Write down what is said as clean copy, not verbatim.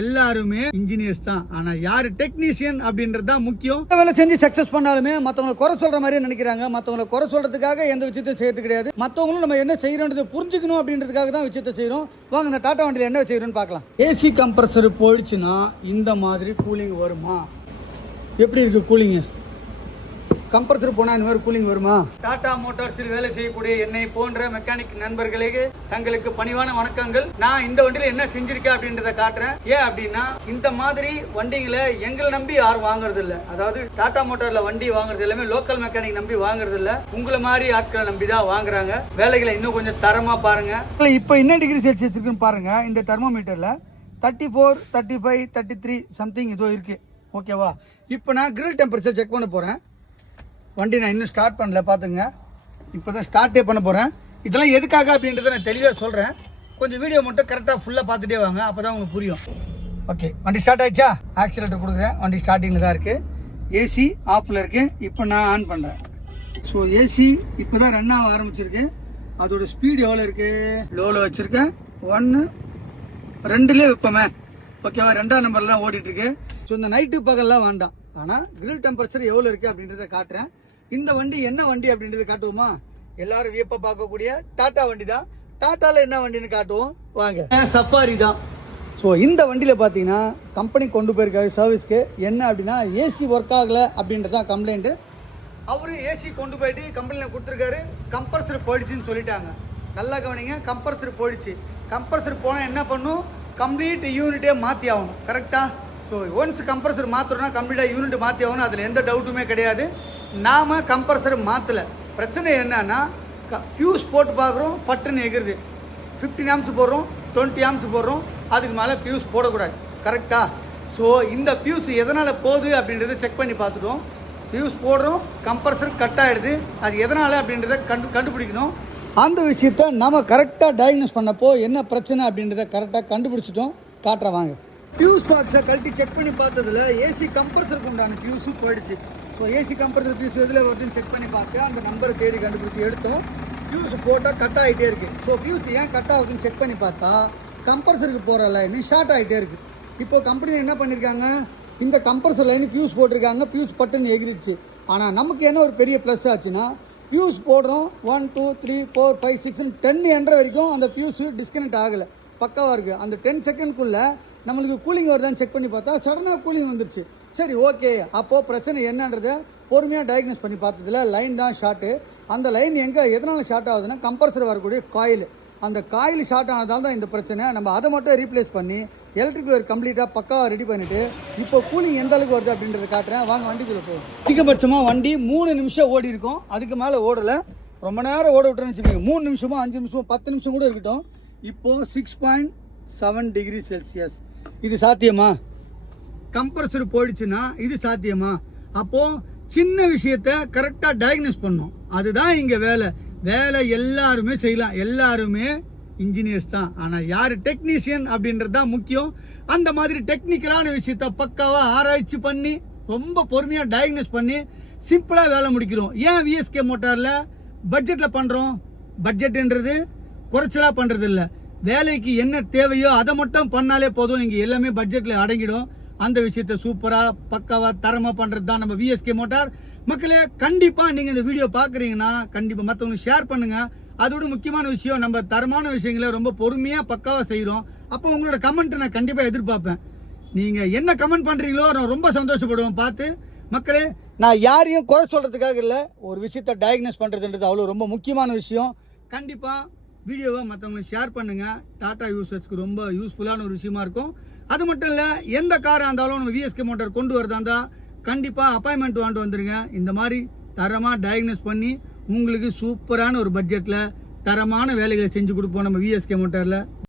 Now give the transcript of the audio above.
எல்லாருமே இன்ஜினியர்ஸ் தான். ஆனா யாரு டெக்னீஷியன் அப்படின்றது தான் முக்கியம். வேலை செஞ்சு சக்சஸ் பண்ணாலுமே மத்தவங்களை குறை சொல்ற மாதிரியே நினைக்கிறாங்க. மத்தவங்களை குறை சொல்றதுக்காக எந்த விஷயத்தையும் செய்யறது கிடையாது. மத்தவங்களும் நம்ம என்ன செய்யறோம்ன்றது புரிஞ்சுக்கணும் அப்படின்றதுக்காக தான் விஷயத்தை செய்யறோம். வாங்க இந்த டாடா வண்டியில என்ன செய்யறோம்னு பார்க்கலாம். ஏசி கம்ப்ரஸர் போயிடுச்சுன்னா இந்த மாதிரி கூலிங் வருமா? எப்படி இருக்கு கூலிங்? கம்ப்ரஸர் போனால் இந்த மாதிரி கூலிங் வருமா? டாடா மோட்டார்ஸில் வேலை செய்யக்கூடிய என்னை போன்ற மெக்கானிக் நண்பர்களுக்கு தங்களுக்கு பணிவான வணக்கங்கள். நான் இந்த வண்டியில என்ன செஞ்சிருக்கேன் அப்படின்றத காட்டுறேன். ஏன் அப்படின்னா இந்த மாதிரி வண்டிகளை எங்களை நம்பி யாரும் வாங்குறது இல்லை. அதாவது டாடா மோட்டார்ல வண்டி வாங்குறது எல்லாமே லோக்கல் மெக்கானிக் நம்பி வாங்குறது இல்லை. உங்களை மாதிரி ஆட்களை நம்பி தான் வாங்குறாங்க. வேலைகளை இன்னும் கொஞ்சம் தரமா பாருங்க. இப்போ என்ன டிகிரி செல்சியஸ் இருக்குன்னு பாருங்க. இந்த தெர்மோமீட்டர்ல 34, 35, 33 சம்திங் இதோ இருக்கு. ஓகேவா? இப்போ நான் கிரில் டெம்பரேச்சர் செக் பண்ண போறேன். வண்டி நான் இன்னும் ஸ்டார்ட் பண்ணல, பார்த்துங்க. இப்போ தான் ஸ்டார்ட்டே பண்ண போகிறேன். இதெல்லாம் எதுக்காக அப்படின்றத நான் தெளிவாக சொல்கிறேன். கொஞ்சம் வீடியோ மட்டும் கரெக்டாக ஃபுல்லாக பார்த்துட்டே வாங்க, அப்போ தான் உங்களுக்கு புரியும். ஓகே, வண்டி ஸ்டார்ட் ஆகிடுச்சா? ஆக்சிலேட்டர் கொடுக்குறேன். வண்டி ஸ்டார்டிங்கில் தான் இருக்குது. ஏசி ஆஃபில் இருக்குது. இப்போ நான் ஆன் பண்ணுறேன். ஸோ ஏசி இப்போ தான் ரன் ஆக ஆரம்பிச்சிருக்கு. அதோட ஸ்பீடு எவ்வளோ இருக்குது? லோவில் வச்சுருக்கேன். 1, 2லே வைப்போமே. ஓகேவா? 2ஆம் நம்பரில் தான் ஓடிட்டுருக்கு. ஸோ இந்த நைட்டு பகல்லாம் வேண்டாம். ஆனால் கிரில் டெம்பரேச்சர் எவ்வளோ இருக்குது அப்படின்றத காட்டுறேன். இந்த வண்டி என்ன வண்டி அப்படின்றத காட்டுவோமா? எல்லாரும் வியப்ப பார்க்கக்கூடிய டாடா வண்டி தான். டாட்டாவில் என்ன வண்டின்னு காட்டுவோம் வாங்க. சஃபாரி தான். ஸோ இந்த வண்டியில் பார்த்தீங்கன்னா கம்பெனி கொண்டு போயிருக்காரு சர்வீஸ்க்கு. என்ன அப்படின்னா ஏசி ஒர்க் ஆகலை அப்படின்றதான் கம்ப்ளைண்ட்டு. அவரு ஏசி கொண்டு போயிட்டு கம்பெனியில் கொடுத்துருக்காரு. கம்ப்ரஸர் போயிடுச்சுன்னு சொல்லிட்டாங்க. நல்லா கவனிங்க, கம்ப்ரஸர் போயிடுச்சு. கம்ப்ரஸர் போனால் என்ன பண்ணும்? கம்ப்ளீட் யூனிட்டே மாற்றி ஆகணும். கரெக்டாக? ஸோ ஒன்ஸ் கம்ப்ரஸர் மாற்றுறோன்னா கம்ப்ளீட்டாக யூனிட் மாற்றி ஆகணும். அதில் எந்த டவுட்டுமே கிடையாது. நாம் கம்ப்ரஸர் மாற்றலை. பிரச்சனை என்னன்னா ஃபியூஸ் போட்டு பார்க்குறோம், பட்டுன்னு எகிருது. 15 ஆம்ஸ் போடுறோம், 20 ஆம்ஸ் போடுறோம், அதுக்கு மேலே ஃபியூஸ் போடக்கூடாது. கரெக்டாக? ஸோ இந்த ஃபியூஸ் எதனால் போகுது அப்படின்றத செக் பண்ணி பார்த்துட்டோம். ஃபியூஸ் போடுறோம், கம்ப்ரஸர் கட் ஆகிடுது. அது எதனால் அப்படின்றத கண்டுபிடிக்கணும். அந்த விஷயத்த நம்ம கரெக்டாக டயக்னோஸ் பண்ணப்போ என்ன பிரச்சனை அப்படின்றத கரெக்டாக கண்டுபிடிச்சிட்டோம். காட்டுறேன் வாங்க. ஃபியூஸ் பாக்ஸை கழட்டி செக் பண்ணி பார்த்ததுல ஏசி கம்ப்ரஸருக்கு உண்டான ஃபியூஸும் போயிடுச்சு. ஸோ ஏசி கம்ப்ரஸர் ஃபியூஸ் எதில் வருதுன்னு செக் பண்ணி பார்த்து அந்த நம்பரை தேடி கண்டுபிடிச்சி எடுத்தோம். ஃபியூஸ் போட்டால் கட் ஆகிட்டே இருக்குது. ஸோ ஃபியூஸ் ஏன் கட் ஆகுதுன்னு செக் பண்ணி பார்த்தா கம்ப்ரஸருக்கு போகிற லைன் ஷார்ட் ஆகிட்டே இருக்குது. இப்போ கம்பெனியில் என்ன பண்ணியிருக்காங்க? இந்த கம்ப்ரஸர் லைனு ஃபியூஸ் போட்டிருக்காங்க. ஃபியூஸ் பட்டுன்னு எகிரிச்சு. ஆனால் நமக்கு என்ன ஒரு பெரிய ப்ளஸ் ஆச்சுன்னா ஃபியூஸ் போடுறோம். 1, 2, 3, 4, 5, 6, 10 என்ற வரைக்கும் அந்த ஃபியூஸு டிஸ்கனெக்ட் ஆகலை. பக்காவாக இருக்குது. அந்த 10 செகண்ட்குள்ளே நம்மளுக்கு கூலிங் வருதான்னு செக் பண்ணி பார்த்தா சடனாக கூலிங் வந்துருச்சு. சரி, ஓகே. அப்போது பிரச்சனை என்னன்றதை பொறுமையாக டயக்னோஸ் பண்ணி பார்த்ததில் லைன் தான் ஷார்ட்டு. அந்த லைன் எதனால் ஷார்ட் ஆகுதுன்னா கம்ப்ரஸர் வரக்கூடிய காயில். அந்த காயில் ஷார்ட் ஆனதால் தான் இந்த பிரச்சனை. நம்ம அதை மட்டும் ரீப்ளேஸ் பண்ணி எலக்ட்ரிக் ஒயர் கம்ப்ளீட்டாக பக்காவாக ரெடி பண்ணிவிட்டு இப்போ கூலிங் எந்த அளவுக்கு வருது அப்படின்றத காட்டுறேன். வாங்க வண்டிக்குள்ளே போகும். அதிகபட்சமாக வண்டி 3 நிமிஷம் ஓடி இருக்கும். அதுக்கு மேலே ஓடலை. ரொம்ப நேரம் ஓட விட்டுறேன்னு வச்சுக்கோங்க. 3 நிமிஷமோ 5 நிமிஷமோ 10 நிமிஷம் கூட இருக்கட்டும். இப்போது 6.7 டிகிரி செல்சியஸ். இது சாத்தியமா? கம்ப்ரஸர் போயிடுச்சுன்னா இது சாத்தியமா? அப்போது சின்ன விஷயத்த கரெக்டாக டயக்னோஸ் பண்ணணும். அதுதான் இங்கே வேலை எல்லாருமே செய்யலாம். எல்லாருமே இன்ஜினியர்ஸ் தான். ஆனால் யார் டெக்னீஷியன் அப்படின்றது தான் முக்கியம். அந்த மாதிரி டெக்னிக்கலான விஷயத்த பக்காவாக ஆராய்ச்சி பண்ணி ரொம்ப பொறுமையாக டயக்னோஸ் பண்ணி சிம்பிளாக வேலை முடிக்கிறோம். ஏன் விஎஸ்கே மோட்டாரில் பட்ஜெட்டில் பண்ணுறோம்? பட்ஜெட்டுன்றது குறைச்சலாக பண்ணுறது இல்லை. வேலைக்கு என்ன தேவையோ அதை மட்டும் பண்ணாலே போதும். இங்கே எல்லாமே பட்ஜெட்டில் அடங்கிடும். அந்த விஷயத்த சூப்பராக பக்காவாக தரமாக பண்ணுறது தான் நம்ம விஎஸ்கே மோட்டார். மக்களே, கண்டிப்பாக நீங்கள் இந்த வீடியோ பார்க்குறீங்கன்னா கண்டிப்பாக மற்றவங்களுக்கு ஷேர் பண்ணுங்கள். அதோட முக்கியமான விஷயம், நம்ம தரமான விஷயங்களை ரொம்ப பொறுமையாக பக்காவாக செய்கிறோம். அப்போ உங்களோட கமெண்ட்டை நான் கண்டிப்பாக எதிர்பார்ப்பேன். நீங்கள் என்ன கமெண்ட் பண்ணுறீங்களோ நான் ரொம்ப சந்தோஷப்படுவேன் பார்த்து. மக்களே, நான் யாரையும் குறை சொல்கிறதுக்காக இல்லை. ஒரு விஷயத்தை டயக்னோஸ் பண்ணுறதுன்றது அவ்வளோ ரொம்ப முக்கியமான விஷயம். கண்டிப்பாக வீடியோவை மற்றவங்களுக்கு ஷேர் பண்ணுங்கள். டாடா யூசர்ஸ்க்கு ரொம்ப யூஸ்ஃபுல்லான ஒரு விஷயமா இருக்கும். அது மட்டும் இல்லை, எந்த காராக இருந்தாலும் நம்ம விஎஸ்கே மோட்டார் கொண்டு வரதா இருந்தால் கண்டிப்பாக அப்பாயின்மெண்ட் வாங்கிட்டு வந்துடுங்க. இந்த மாதிரி தரமாக டயக்னோஸ் பண்ணி உங்களுக்கு சூப்பரான ஒரு பட்ஜெட்டில் தரமான வேலைகளை செஞ்சு கொடுப்போம் நம்ம விஎஸ்கே மோட்டாரில்.